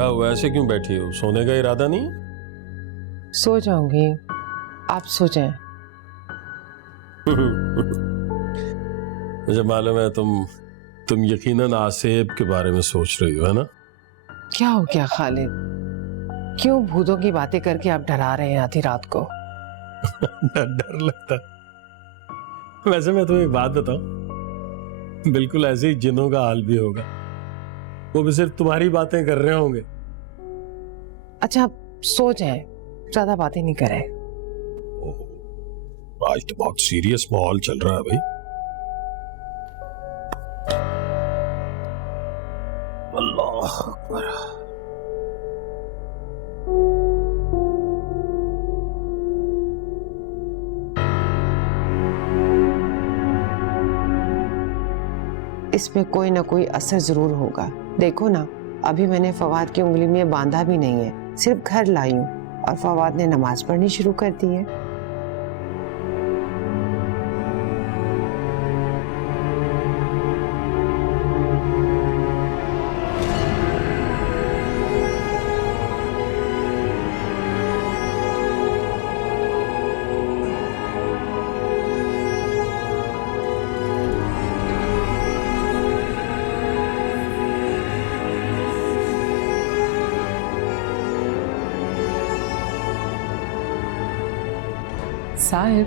क्या हुआ, ऐसे क्यों बैठी हो? सोने का इरादा नहीं? सो जाऊंगी, आप सो जाएं। मुझे मालूम है तुम यकीनन आसेब के बारे में सोच रही हो, है ना? क्या हो गया खालिद, क्यों भूतों की बातें करके आप डरा रहे हैं आधी रात को? डर लगता है। वैसे मैं तुम्हें एक बात बताऊं, बिल्कुल ऐसे ही जिन्नों का हाल भी होगा। वो भी सिर्फ तुम्हारी बातें कर रहे होंगे। अच्छा आप सो जाएं, ज्यादा बातें नहीं करें। आज तो बहुत सीरियस माहौल चल रहा है भाई। अल्लाह अकबर। इसमें कोई ना कोई असर जरूर होगा। देखो ना, अभी मैंने फवाद की उंगली में बांधा भी नहीं है, सिर्फ घर लाई हूँ और फवाद ने नमाज पढ़नी शुरू कर दी है। साहिब,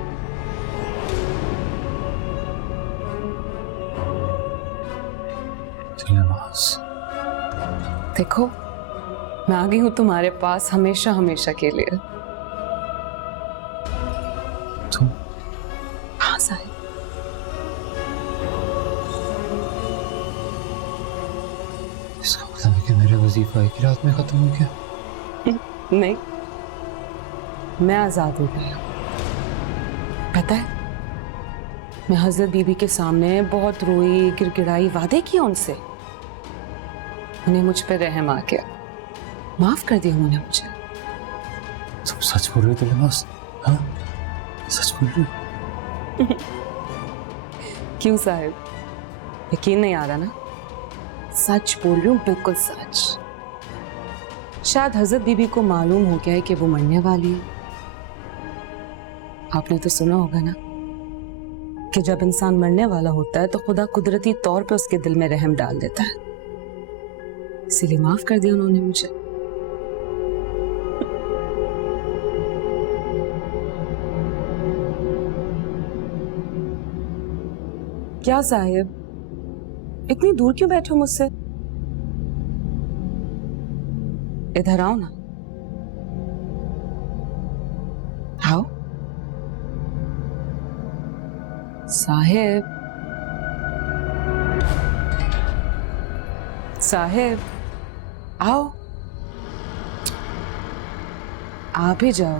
देखो मैं आ गई हूँ तुम्हारे पास हमेशा हमेशा के लिए। तुम? हाँ साहिब। इसका मतलब है कि मेरा वजीफा एक ही रात में खत्म हो गया? नहीं, मैं आजाद हो गई हूँ। पता है, मैं हजरत बीबी के सामने बहुत रोई, गिड़गिड़ाई, वादे किए उनसे। उन्हें मुझ पर रहम आ गया, माफ कर दिया उन्होंने मुझे। तुम सच बोल रही हो लिबास? हाँ, सच बोल रही हो? क्यों साहिब, यकीन नहीं आ रहा ना? सच बोल रही हूँ, बिल्कुल सच। शायद हजरत बीबी को मालूम हो गया है कि वो मरने वाली है। आपने तो सुना होगा ना कि जब इंसान मरने वाला होता है तो खुदा कुदरती तौर पे उसके दिल में रहम डाल देता है। इसीलिए माफ कर दिया उन्होंने मुझे। क्या साहिब, इतनी दूर क्यों बैठे हो मुझसे? इधर आओ ना, आओ। साहिब, साहिब आओ, आ भी जाओ,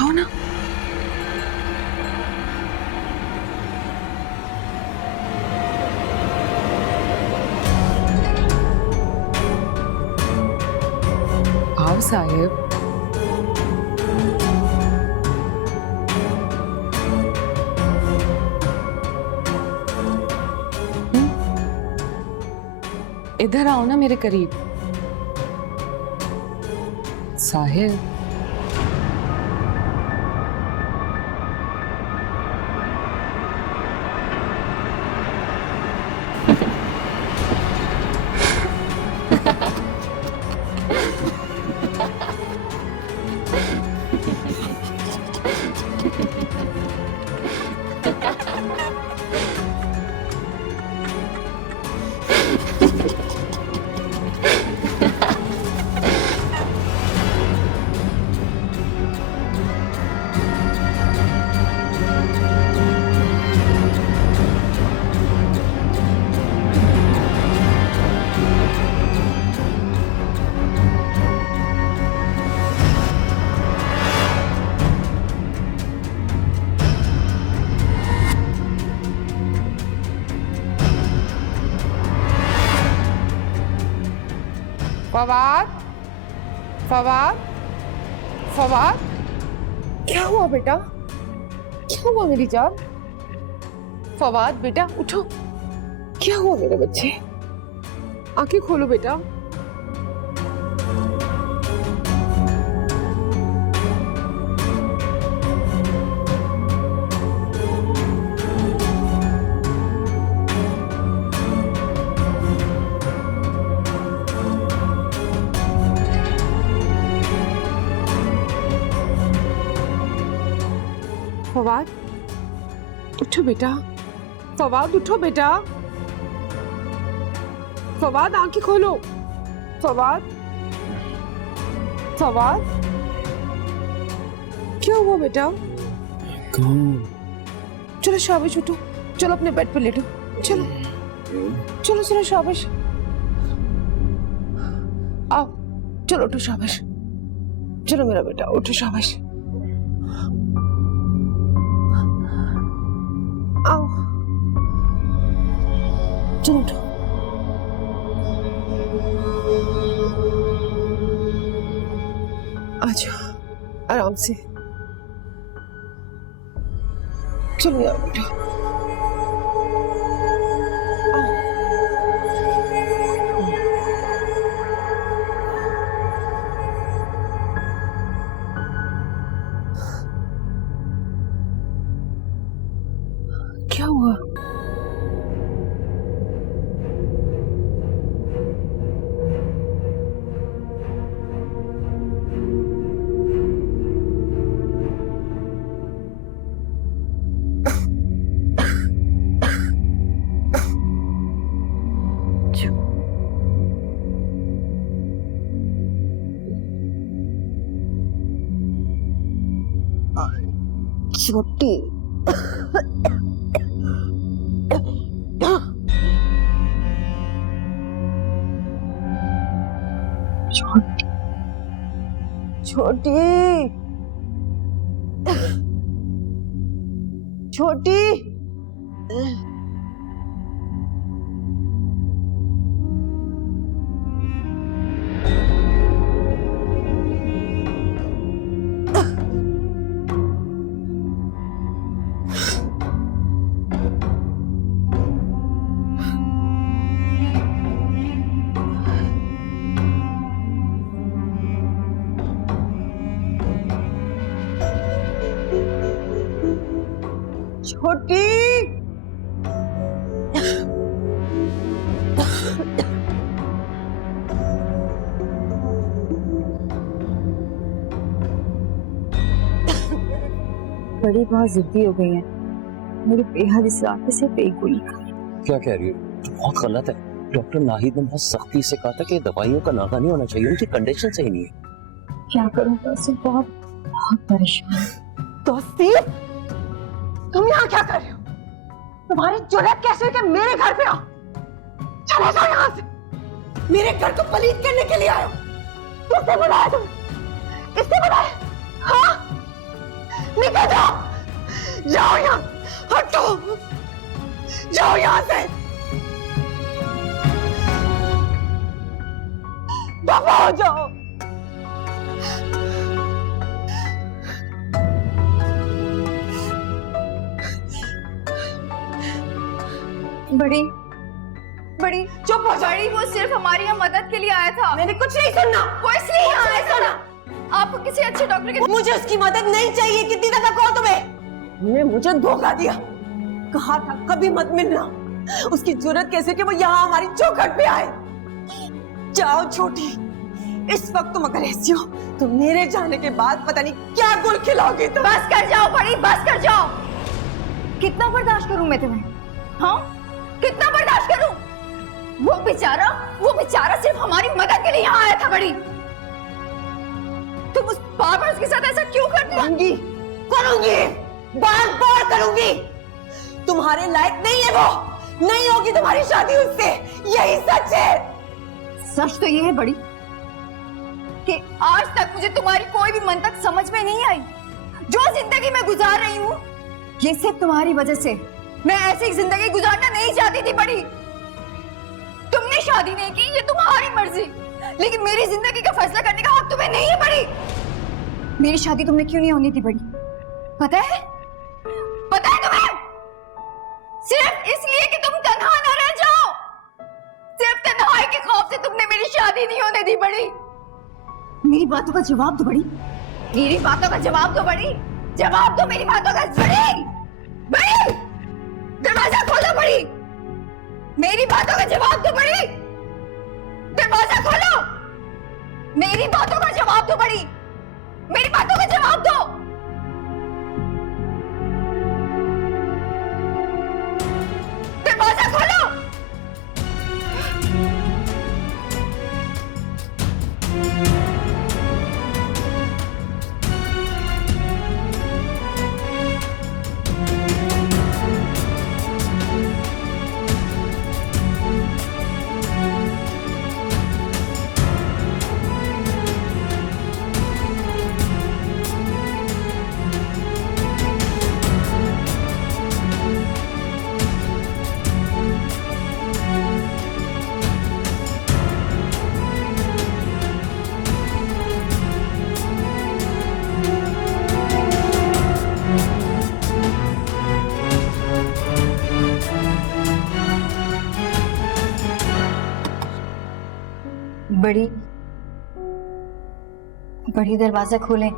आओ ना। आओ साहिब। इधर आओ ना मेरे करीब। साहिब, फवाद, फवाद, फवाद, क्या हुआ बेटा? क्या हुआ मेरी जान? फवाद बेटा उठो, क्या हुआ मेरे बच्चे? आंखें खोलो बेटा। फवाद उठो बेटा, फवाद उठो बेटा, फवाद आंखें खोलो, फवाद, फवाद क्या हुआ बेटा? चलो शाबाश उठो, चलो अपने बेड पे लेटो, चलो चलो चलो शाबाश, आओ चलो उठो शाबाश, चलो मेरा बेटा उठो शाबाश, आओ चलो उठो, आ जाओ आराम से, चलो यार बेटा, क्या हुआ? छोटी छोटी छोटी छोटी बड़ी बहुत जिद्दी हो गई है, मेरे बेहद इस रास्ते से एक गोली खाई। क्या कह रही हो? तो बहुत गलत है। डॉक्टर नाहिद ने बहुत सख्ती से कहा था कि दवाइयों का नागा नहीं होना चाहिए, उनकी कंडीशन सही नहीं है। क्या करूं तौसीफ, बहुत बहुत परेशान। तौसीफ, तुम यहाँ क्या कर रहे हो? तुम्हारी जुर्रत कैसे हुई कि मेरे घर पे आओ? चले जाओ यहाँ से, मेरे घर को पलीत करने के लिए आए हो। किसने बुलाया तुम? किसने बुलाया? हाँ, निकल जाओ, जाओ यहाँ, हटो, जाओ यहाँ से, दफा हो जाओ। बड़ी बड़ी चुप हो जाओ। वो सिर्फ हमारी यहाँ मदद के लिए आया था। मैंने कुछ नहीं सुनना। वो इसलिए यहाँ आया था ना। आपको किसी अच्छे डॉक्टर के मुझे उसकी मदद नहीं चाहिए। कितनी दफा कहो तुम्हें? तुमने मुझे धोखा दिया, कहा था कभी मत मिलना। उसकी जरूरत कैसे कि वो यहाँ हमारी चौखट पे आए। जाओ छोटी, इस वक्त तुम अगर ऐसी हो तो मेरे जाने के बाद पता नहीं क्या गुल खिलाओगी तुम। बस कर जाओ बड़ी, बस कर जाओ। कितना बर्दाश्त करूं मैं तुम्हें? हाँ, कितना बर्दाश्त करूं? वो बेचारा सिर्फ हमारी मदद के लिए यहाँ आया था। बड़ी, तुम उस बार उसके साथ ऐसा क्यों करती हो? करूंगी, बार बार करूंगी। तुम्हारे लायक नहीं है वो, नहीं होगी तुम्हारी शादी उससे, यही सच है। सच तो ये है बड़ी कि आज तक मुझे तुम्हारी कोई भी मंतक समझ में नहीं आई। जो जिंदगी में गुजार रही हूँ ये सिर्फ तुम्हारी वजह से। मैं ऐसी जिंदगी गुजारना नहीं चाहती थी बड़ी। तुमने शादी नहीं की, ये तुम्हारी मर्जी, लेकिन मेरी जिंदगी का फैसला करने का हक तुम्हें नहीं है बड़ी। मेरी शादी तुमने क्यों नहीं होनी थी बड़ी? पता है तुम्हें? सिर्फ इसलिए कि तुम तन्हा न रह जाओ, सिर्फ तन्हाई के खौफ से तुमने मेरी शादी नहीं होने दी बड़ी। मेरी बातों का जवाब दो बड़ी, मेरी बातों का जवाब दो बड़ी, जवाब दो मेरी बातों का। बड़ी बड़ी दरवाजा खोलो बड़ी, मेरी बातों का जवाब दो बड़ी, दरवाजा खोलो, मेरी बातों का जवाब दो बड़ी, मेरी बातों का जवाब दो। दरवाजा खोलो। बड़ी बड़ी दरवाजा खोलें।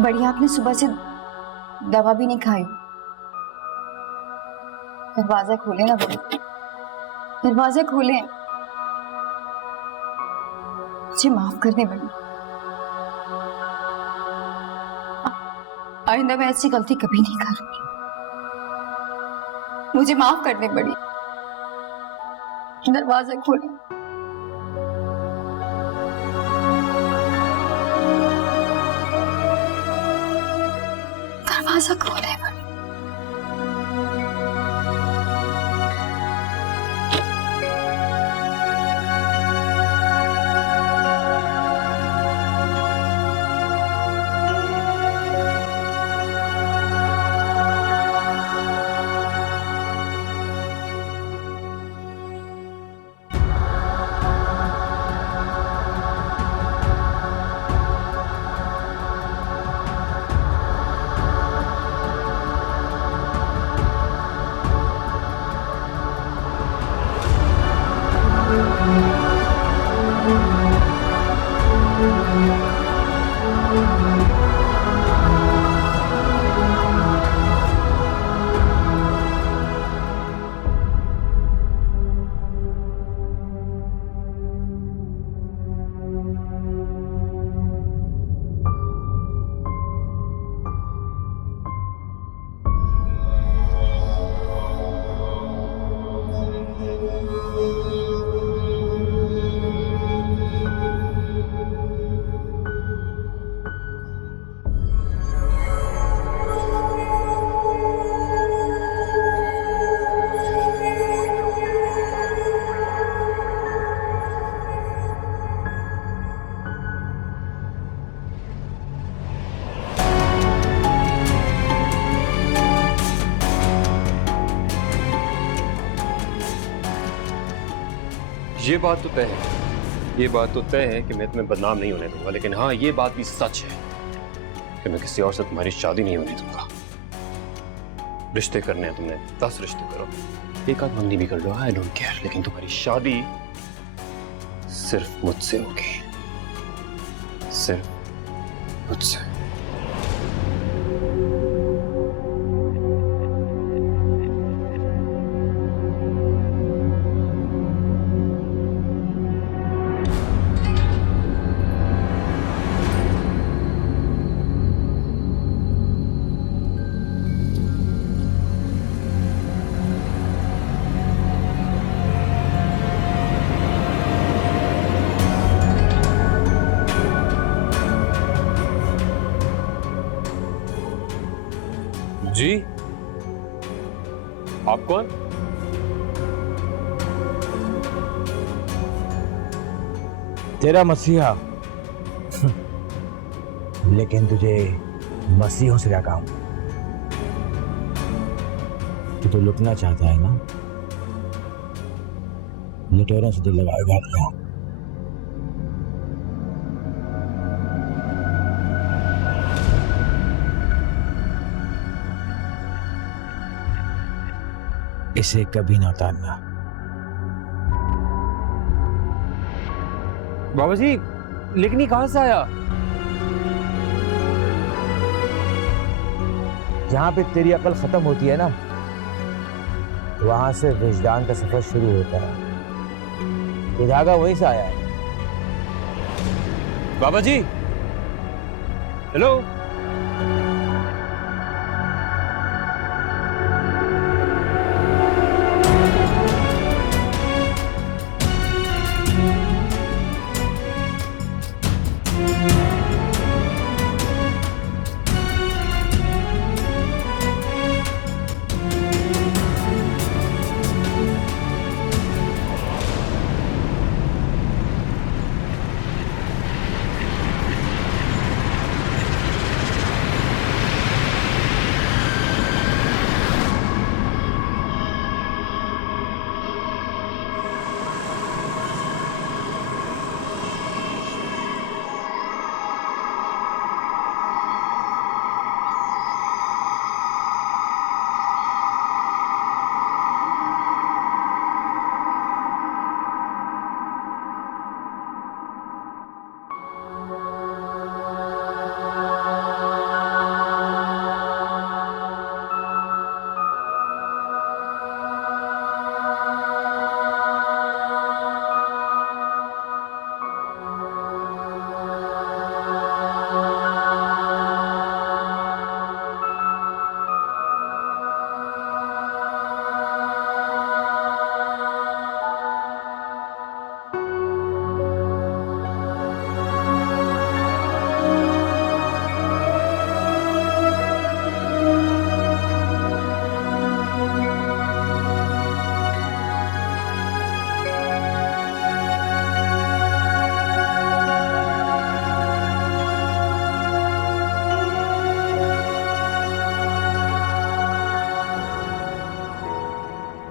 बड़ी आपने सुबह से दवा भी नहीं खाई, दरवाजा खोलें ना बड़ी, दरवाजा खोलें। मुझे माफ कर दे बड़ी, आइंदा मैं ऐसी गलती कभी नहीं करूंगी। मुझे माफ कर दे बड़ी, दरवाजा खोले। दरवाजा खोले बड़ी। ये बात तो तय है, ये बात तो तय है कि मैं तुम्हें बदनाम नहीं होने दूंगा, लेकिन हाँ ये बात भी सच है कि मैं किसी और से तुम्हारी शादी नहीं होने दूंगा। रिश्ते करने हैं तुमने, 10 रिश्ते करो, एक आध मंगनी भी कर लो, आई डोंट केयर, लेकिन तुम्हारी शादी सिर्फ मुझसे होगी, सिर्फ मुझसे। जी आप कौन? तेरा मसीहा। लेकिन तुझे मसीहों से क्या काम? कि तू लुटना चाहता है ना? लुटेरों से दिल लगाएगा अपना। इसे कभी ना उतारना। बाबा जी, लेकिन ये कहां से आया? जहां पे तेरी अकल खत्म होती है ना, वहां से विजदान का सफर शुरू होता है। ये धागा वहीं से आया है। बाबा जी, हेलो।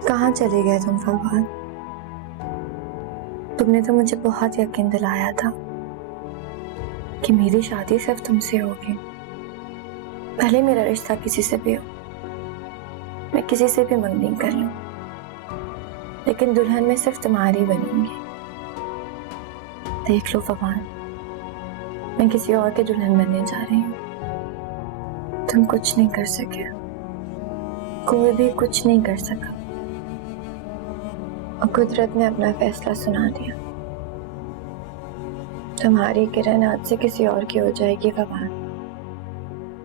कहाँ चले गए तुम फरमान? तुमने तो मुझे बहुत यकीन दिलाया था कि मेरी शादी सिर्फ तुमसे होगी। भले मेरा रिश्ता किसी से भी हो, मैं किसी से भी मंगनी कर लूं, लेकिन दुल्हन में सिर्फ तुम्हारी बनूंगी। देख लो फरमान, मैं किसी और के दुल्हन बनने जा रही हूँ। तुम कुछ नहीं कर सके, कोई भी कुछ नहीं कर सका, और कुदरत ने अपना फैसला सुना दिया। तुम्हारी किरण आज से किसी और की हो जाएगी फरमान।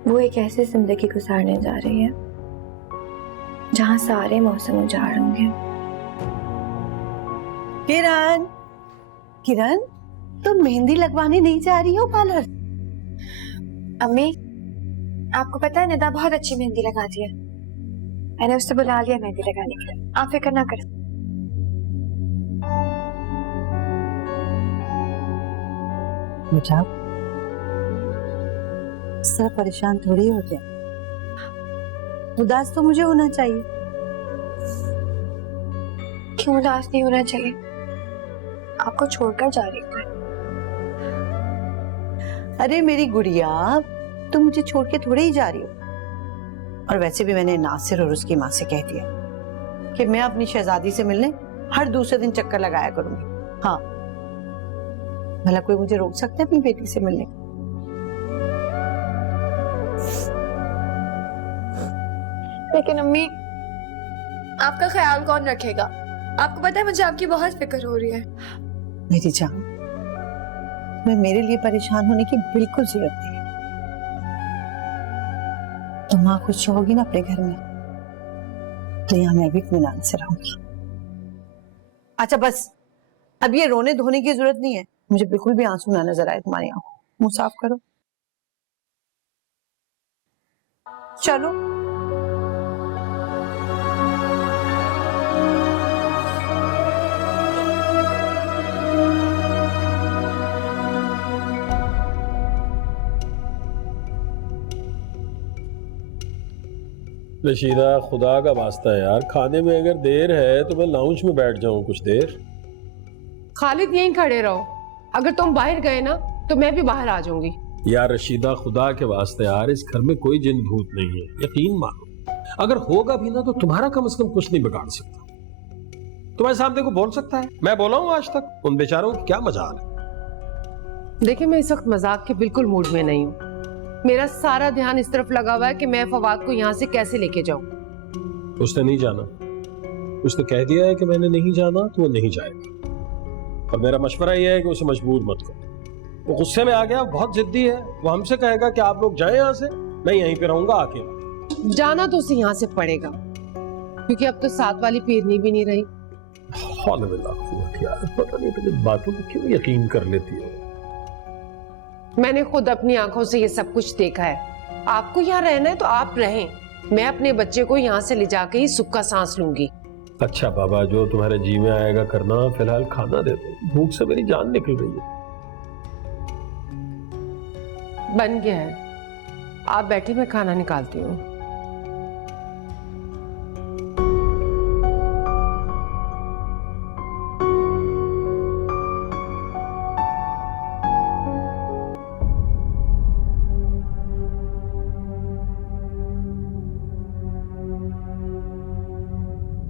वो एक ऐसी जिंदगी गुजारने जा रही है जहां सारे मौसम उजाड़ होंगे। किरण, किरण, तुम मेहंदी लगवाने नहीं जा रही हो पार्लर? अम्मी, आपको पता है निदा बहुत अच्छी मेहंदी लगाती है। मैंने उससे बुला लिया मेहंदी लगाने के लिए, आप फिक्र ना करें। बेटा, सर परेशान थोड़ी हो गया, उदास तो मुझे होना चाहिए। क्यों उदास नहीं होना चाहिए? आपको छोड़कर जा रही हूँ। अरे मेरी गुड़िया, तुम मुझे छोड़ के थोड़े ही जा रही हो। और वैसे भी मैंने नासिर और उसकी माँ से कह दिया कि मैं अपनी शहजादी से मिलने हर दूसरे दिन चक्कर लगाया करूंगी। हाँ, भला कोई मुझे रोक सकता है अपनी बेटी से मिलने? लेकिन अम्मी, आपका ख्याल कौन रखेगा? आपको पता है मुझे आपकी बहुत फिक्र हो रही है। मेरी जान, मैं मेरे लिए परेशान होने की बिल्कुल जरूरत नहीं। तुम माँ खुश रहोगी ना अपने घर में, तो यहाँ मैं भी इत्मीनान से रहूंगी। अच्छा बस, अब ये रोने धोने की जरूरत नहीं है। मुझे बिल्कुल भी आंसू ना नजर आए तुम्हारी आंखों। मुंह साफ करो, चलो। रशीदा, खुदा का वास्ता है यार, खाने में अगर देर है तो मैं लाउंज में बैठ जाऊं कुछ देर। खालिद यहीं खड़े रहो, अगर तुम बाहर गए ना तो मैं भी बाहर आ जाऊंगी। यार रशीदा, खुदा के वास्ते यार, इस घर में कोई जिन भूत नहीं है, यकीन मानो। अगर होगा भी ना तो तुम्हारा कम से कम कुछ नहीं बिगाड़ सकता। तुम्हारे सामने को बोल सकता है? मैं बोला हूं आज तक? उन बेचारों की क्या मजाल है। देखिए, मैं इस वक्त मजाक के बिल्कुल मूड में नहीं हूँ। मेरा सारा ध्यान इस तरफ लगा हुआ है कि मैं फवाद को यहाँ से कैसे लेके जाऊँ। उसने नहीं जाना, उसने कह दिया है कि मैंने नहीं जाना तो वो नहीं जाएगा। और मेरा मशवरा यह है कि उसे मजबूर मत करो। वो गुस्से में आ गया, बहुत जिद्दी है, वो हमसे कहेगा कि आप लोग जाएं यहाँ से, मैं यहीं पे रहूंगा अकेला। जाना तो उसे यहाँ से पड़ेगा, क्योंकि अब तो साथ वाली पीरनी भी नहीं रही। यार पता नहीं तुम बातों पे क्यों यकीन कर लेती हो। मैंने खुद अपनी आंखों से ये सब कुछ देखा है। आपको यहाँ रहना है तो आप रहें, मैं अपने बच्चे को यहाँ से ले जाके ही सुख का सांस लूंगी। अच्छा बाबा, जो तुम्हारे जी में आएगा करना, फिलहाल खाना दे दो, भूख से मेरी जान निकल रही है। बन गया है, आप बैठिए, मैं खाना निकालती हूँ।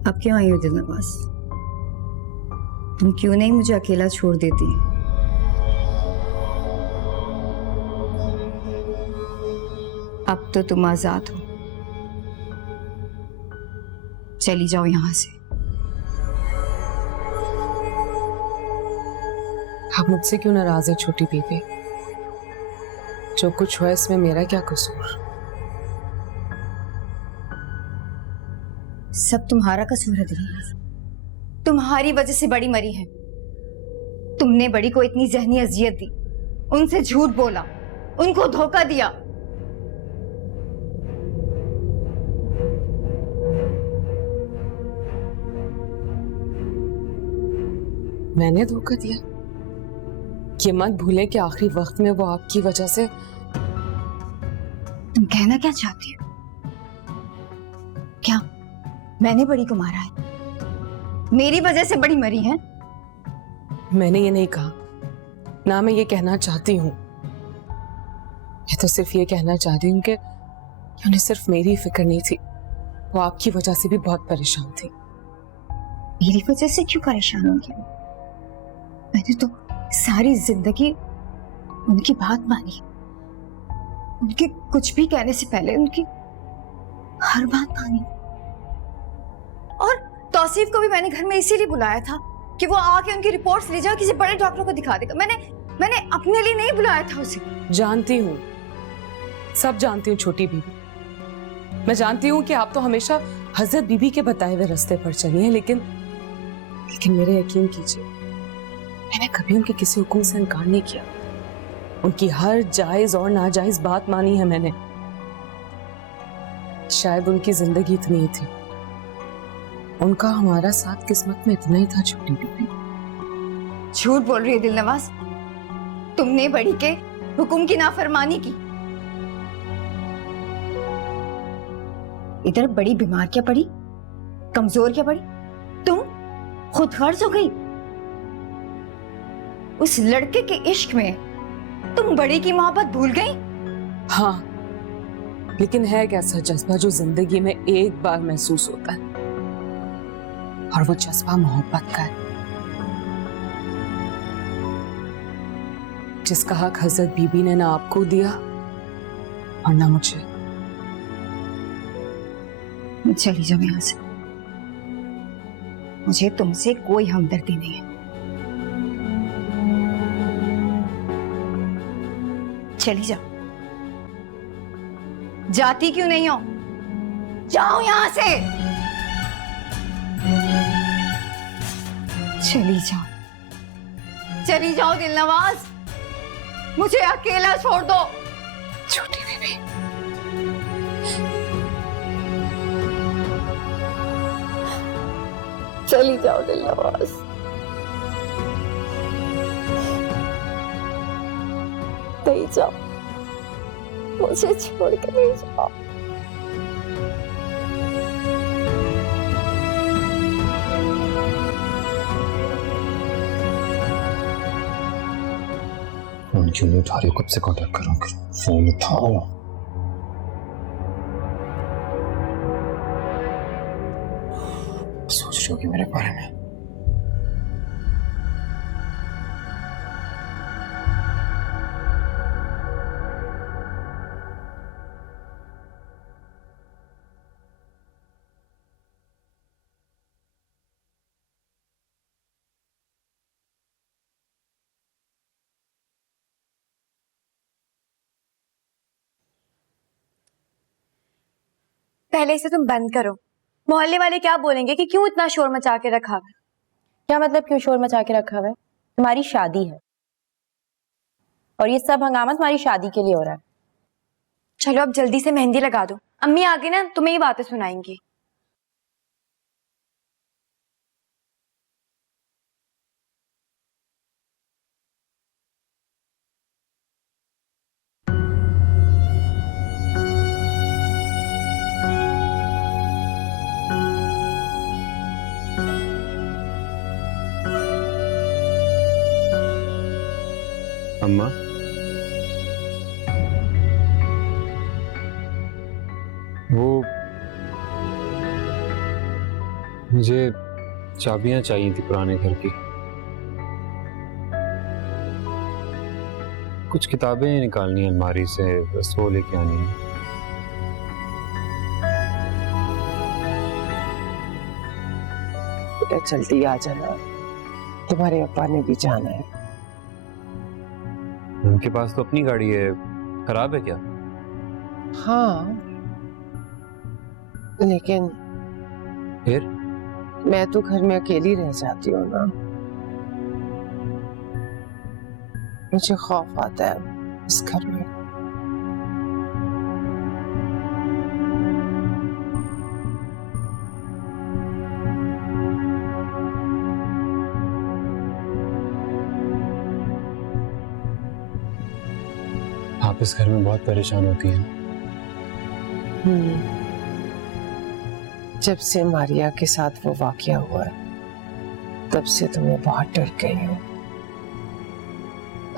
अब क्यों आई हो दिलनवाज? तुम क्यों नहीं मुझे अकेला छोड़ देती? अब तो तुम आजाद हो, चली जाओ यहां से। आप मुझसे क्यों नाराज है छोटी बीबी? जो कुछ हुआ इसमें मेरा क्या कसूर? सब तुम्हारा कसूर है दिलनवाज। तुम्हारी वजह से बड़ी मरी है। तुमने बड़ी को इतनी जहनी अजियत दी, उनसे झूठ बोला, उनको धोखा दिया। मैंने धोखा दिया? ये मत भूले कि आखिरी वक्त में वो आपकी वजह से। तुम कहना क्या चाहती हो? क्या मैंने बड़ी को मारा है? मेरी वजह से बड़ी मरी है? मैंने ये नहीं कहा, ना मैं ये कहना चाहती हूँ। मैं तो सिर्फ ये कहना चाहती हूँ कि उन्हें सिर्फ मेरी फिक्र नहीं थी, वो आपकी वजह से भी बहुत परेशान थी। मेरी वजह से क्यों परेशान हो गया? मैंने तो सारी जिंदगी उनकी बात मानी, उनके कुछ भी कहने से पहले उनकी हर बात मानी। और तौसीफ को भी मैंने घर में इसीलिए बुलाया था कि वो आके उनकी रिपोर्ट्स ले जाए, किसी बड़े डॉक्टर को दिखा देगा। मैंने अपने लिए नहीं बुलाया था उसे। जानती हूँ, सब जानती हूँ छोटी बीबी। मैं जानती हूँ कि आप तो हमेशा हजरत बीबी के बताए हुए रास्ते पर चली हैं, लेकिन मेरे यकीन कीजिए, मैंने कभी उनके किसी हुक्म से इनकार नहीं किया। उनकी हर जायज और नाजायज बात मानी है मैंने। शायद उनकी जिंदगी इतनी ही थी, उनका हमारा साथ किस्मत में इतना ही था छोटी बीबी। झूठ बोल रही है दिलनवाज। तुमने बड़ी के हुक्म की नाफरमानी की। इधर बड़ी बीमार क्या पड़ी, कमजोर क्या पड़ी, तुम खुद गर्ज हो गई। उस लड़के के इश्क में तुम बड़ी की मोहब्बत भूल गई। हाँ, लेकिन है एक ऐसा जज्बा जो जिंदगी में एक बार महसूस होता है, और वो जज्बा मोहब्बत का है, जिसका हक हजरत बीबी ने ना आपको दिया और ना मुझे। चली जाओ यहां से, मुझे तुमसे कोई हमदर्दी नहीं है। चली जाओ। जाती क्यों नहीं हो? जाओ यहां से, चली जाओ, चली जाओ दिलनवाज, मुझे अकेला छोड़ दो। छोटी बीबी, चली जाओ दिलनवाज, नहीं जाओ, मुझे छोड़ के नहीं जाओ। फोन क्यों नहीं उठा रही हो? कब से कांटेक्ट कर रहा हूँ, फोन उठाओ। सोच रही होगी मेरे बारे में। पहले इसे तुम बंद करो। मोहल्ले वाले क्या बोलेंगे कि क्यों इतना शोर मचा के रखा है? क्या मतलब क्यों शोर मचा के रखा हुआ है? तुम्हारी शादी है और ये सब हंगामा तुम्हारी शादी के लिए हो रहा है। चलो अब जल्दी से मेहंदी लगा दो, अम्मी आके ना तुम्हें ही बातें सुनाएंगी। अम्मा, वो मुझे चाबियां चाहिए थी पुराने घर की। कुछ किताबें निकालनी है अलमारी से, बस वो लेके आनी है। बेटा जल्दी आ जाना, तुम्हारे अब्बा ने भी जाना है। उनके पास तो अपनी गाड़ी है, खराब है क्या? हाँ, लेकिन फिर मैं तो घर में अकेली रह जाती हूँ ना, मुझे खौफ आता है इस घर में। आप इस घर में बहुत परेशान होती हैं। जब से मारिया के साथ वो वाकया हुआ है तब से तो मैं बहुत डर गई हूँ।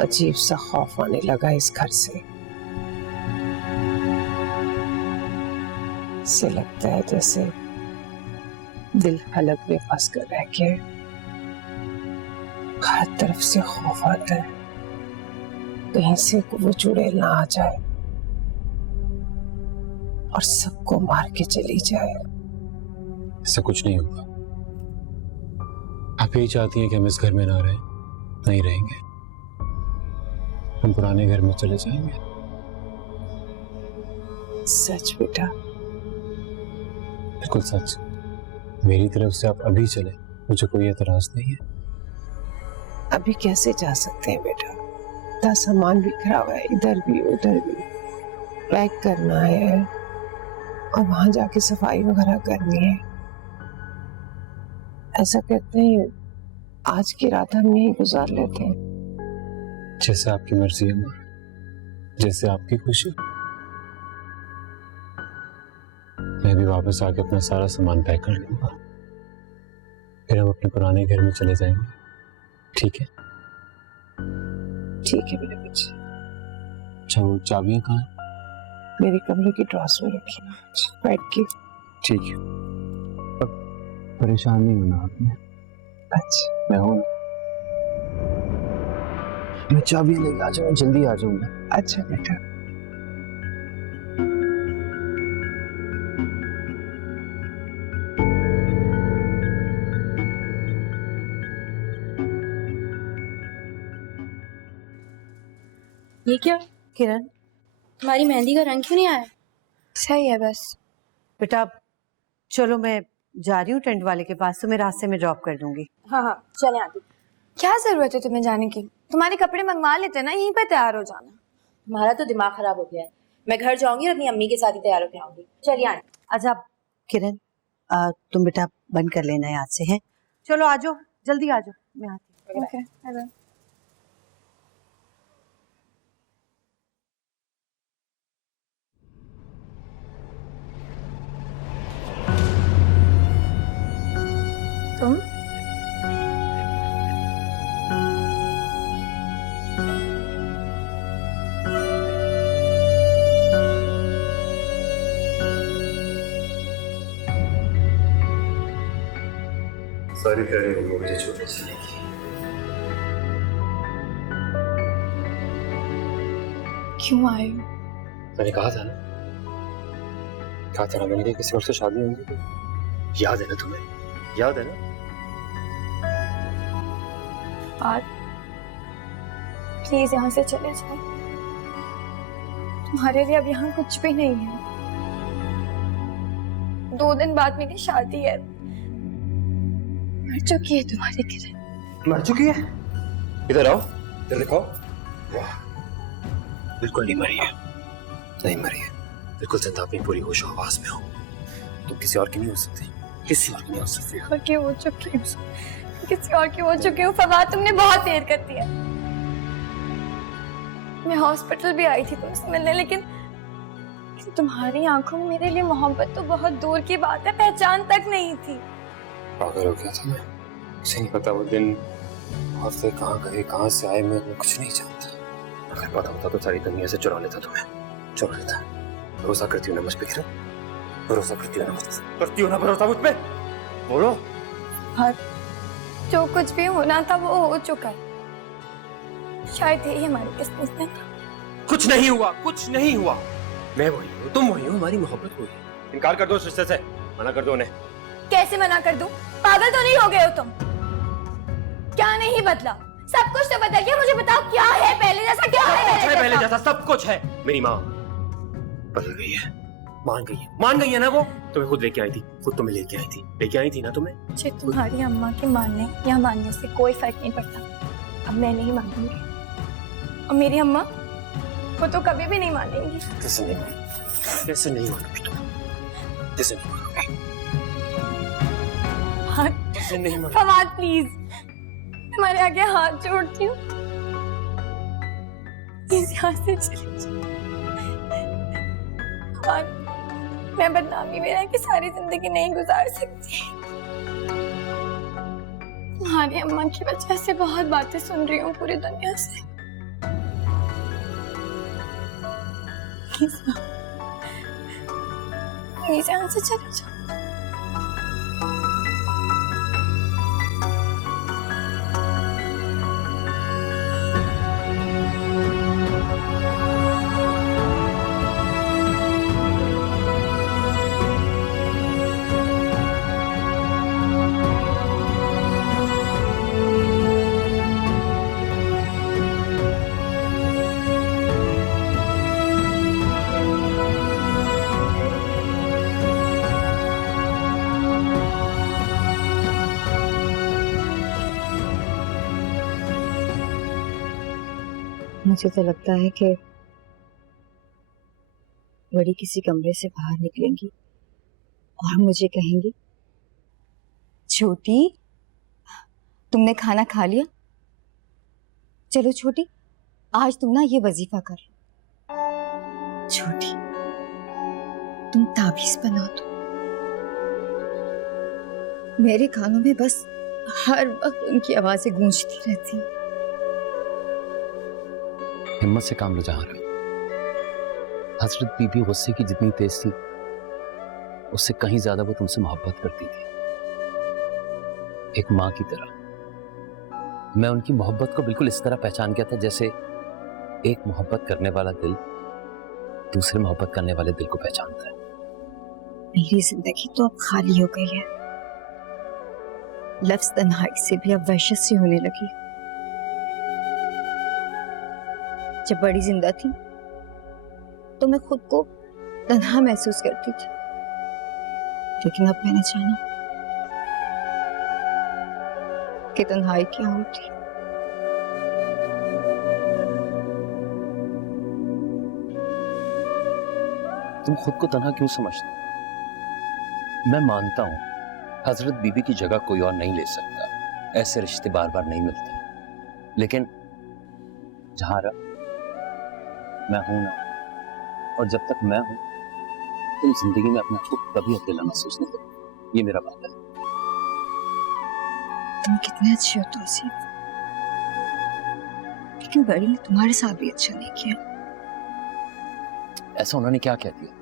अजीब सा खौफ आने लगा इस घर से। से लगता है जैसे दिल हलक में फंस कर रह के हर तरफ से खौफ आता है, कहीं से वो चुड़ैल ना आ जाए और सबको मार के चली जाए। ऐसा कुछ नहीं होगा। आप यही चाहती हैं कि हम इस घर में ना रहें? नहीं रहेंगे, हम पुराने घर में चले जाएंगे। सच बेटा? बिल्कुल सच। मेरी तरफ से आप अभी चले, मुझे कोई एतराज नहीं है। अभी कैसे जा सकते हैं बेटा? इतना सामान बिखरा हुआ है, इधर भी उधर भी। पैक करना है और वहां जाके सफाई वगैरह करनी है। ऐसा करते हैं आज की रात हम यहीं गुजार लेते हैं। जैसे आपकी मर्जी है माँ, जैसे आपकी खुशी। मैं भी वापस आके अपना सारा सामान पैक कर लूंगा, फिर हम अपने पुराने घर में चले जाएंगे। ठीक है? ठीक है मेरे बच्चे। अच्छा, वो चाबियां कहाँ हैं? मेरे कमरे की ड्रॉस में रखी बैठ के। ठीक है, अब परेशान नहीं होना आपने। अच्छा, मैं हूँ ना, मैं चाबी लेके आ जाऊँ, जल्दी आ जाऊंगा। अच्छा बेटा। ये क्या किरण, तुम्हारी मेहंदी का रंग क्यों नहीं आया? सही है बस। बेटा चलो मैं जा रही हूँ टेंट वाले के पास, तो मैं रास्ते में ड्रॉप कर दूंगी। हाँ हाँ चले आती। क्या जरूरत है तुम्हें जाने की? तुम्हारे कपड़े मंगवा लेते ना, यहीं पे तैयार हो जाना। तुम्हारा तो दिमाग खराब हो गया है। मैं घर जाऊंगी और अपनी अम्मी के साथ ही तैयार होकर आऊंगी। चलिए आंटी। अच्छा किरण, तुम बेटा बंद कर लेना याद से, है? चलो आ जाओ, जल्दी आ जाओ, मैं आती हूँ। Okay, bye. तुम सारी तैयारी होगी मुझे छोटे से। क्यों आए हो? मैंने कहा था ना, मैंने किसी और से शादी होगी। याद है ना तुम्हें? याद है ना? आज प्लीज यहाँ से चले जाओ। तुम्हारे लिए अब यहाँ कुछ भी नहीं है। 2 दिन बाद मेरी शादी है। मर चुकी है तुम्हारी किरण। मर चुकी है? इधर आओ, इधर दिखाओ। वाह, बिल्कुल नहीं मरी है, नहीं मरी है, बिल्कुल जिंदा, अपनी पूरी होश आवाज में हो। तुम किसी और की नहीं हो सकती, किसी और की नहीं हो सकती। और की हो चुकी हूँ, किसी और की हो चुकी हूँ। फवाद, तुमने बहुत देर कर दिया। मैं हॉस्पिटल भी आई थी तुमसे मिलने, लेकिन तुम्हारी आंखों में मेरे लिए मोहब्बत तो बहुत दूर की बात है, पहचान तक नहीं थी। पागल हो गया था मैं, मुझे नहीं पता वो दिन हफ्ते कहाँ गए, कहाँ से आए, मैं कुछ नहीं जानता। अगर पता होता तो सारी दुनिया से चुरा लेता तुम्हें, चुरा लेता। भरोसा करती हो ना मुझ पे किरण? भरोसा करती हो ना मुझ पे? करती हो ना भरोसा मुझ पे? बोलो। और जो कुछ भी होना था वो हो चुका है। शायद यही हमारी किस्मत में था। कुछ नहीं हुआ, कुछ नहीं हुआ। मैं वही हूँ, तुम वही हो, हमारी मोहब्बत हुई। इनकार कर दो इस रिश्ते से, मना कर दो उन्हें। कैसे मना कर दूं? पागल तो नहीं हो गए हो तुम? क्या नहीं बदला? सब कुछ तो बदल गया। मुझे बताओ क्या है पहले जैसा, क्या है पहले जैसा? सब कुछ है। मेरी माँ बदल गई है, मान गई है ना वो। तुम्हें खुद लेके आई थी, खुद तुम्हें लेके आई थी ना तुम्हें। मुझे तुम्हारी अम्मा के मानने या मानने से कोई फर्क नहीं पड़ता। अब मैं नहीं मानूंगी, और मेरी अम्मा वो तो कभी भी नहीं मानेंगी। कैसे नहीं मानूंगी तुम? कैसे नहीं मानूंगी? कैसे नहीं मानूंगी? फवाद प्लीज, तुम्हारे आगे हाथ जोड़ती हूँ, प्लीज यहाँ से चले जाओ। फवाद, मैं बदनामी में रह के सारी जिंदगी नहीं गुजार सकती। तुम्हारी अम्मा की वजह से बहुत बातें सुन रही हूँ पूरी दुनिया से। प्लीज यहाँ से चले जाओ। मुझे तो लगता है कि बड़ी किसी कमरे से बाहर निकलेंगी और मुझे कहेंगी, छोटी तुमने खाना खा लिया? चलो छोटी, आज तुम ना ये वजीफा कर लो। छोटी तुम ताबीज बना दो। मेरे कानों में बस हर वक्त उनकी आवाजें गूंजती रहती। हिम्मत से काम लो जहां। हजरत बीबी गुस्से की जितनी तेज थी, उससे कहीं ज्यादा वो तुमसे मोहब्बत करती थी, एक माँ की तरह। मैं उनकी मोहब्बत को बिल्कुल इस तरह पहचान गया था जैसे एक मोहब्बत करने वाला दिल दूसरे मोहब्बत करने वाले दिल को पहचानता है। मेरी जिंदगी तो अब खाली हो गई है। लफ्ज तन्हाई से भी अब वहशत सी होने लगी। जब बड़ी जिंदा थी तो मैं खुद को तन्हा महसूस करती थी, लेकिन अब मैंने जाना कि तन्हाई क्या होती। तुम खुद को तन्हा क्यों समझते? मैं मानता हूं हजरत बीबी की जगह कोई और नहीं ले सकता, ऐसे रिश्ते बार बार नहीं मिलते, लेकिन जहारा मैं हूं ना, और जब तक मैं हूं तुम जिंदगी में अपना खुद कभी अकेला महसूस नहीं करोगे। ये मेरा वादा है। तुम कितने अच्छे हो तौसीफ, लेकिन बड़ी ने तुम्हारे साथ भी अच्छा नहीं किया। ऐसा उन्होंने क्या कह दिया?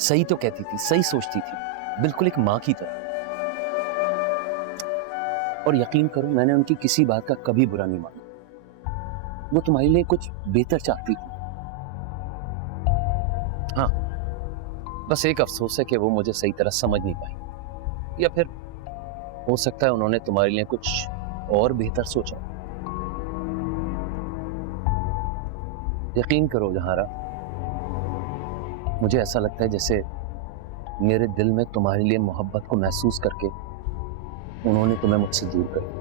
सही तो कहती थी, सही सोचती थी, बिल्कुल एक माँ की तरह। और यकीन करो मैंने उनकी किसी बात का कभी बुरा नहीं माना। वो तुम्हारे लिए कुछ बेहतर चाहती थी। हाँ, बस एक अफसोस है कि वो मुझे सही तरह समझ नहीं पाई, या फिर हो सकता है उन्होंने तुम्हारे लिए कुछ और बेहतर सोचा। यकीन करो जहारा, मुझे ऐसा लगता है जैसे मेरे दिल में तुम्हारे लिए मोहब्बत को महसूस करके उन्होंने तुम्हें मुझसे दूर कर दिया।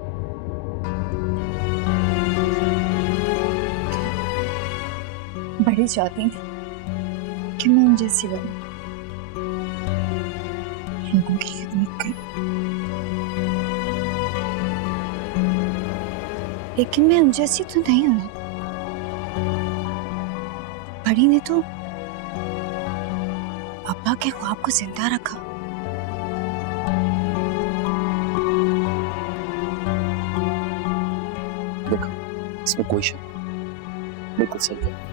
बड़ी चाहती थी कि मैं उन जैसी बनूं, लोगों की खिदमत करूं, लेकिन मैं उन जैसी तो नहीं हूं। बड़ी ने तो अब्बा के ख्वाब को जिंदा रखा। देखो, इसमें कोई शक नहीं, बिल्कुल सही है।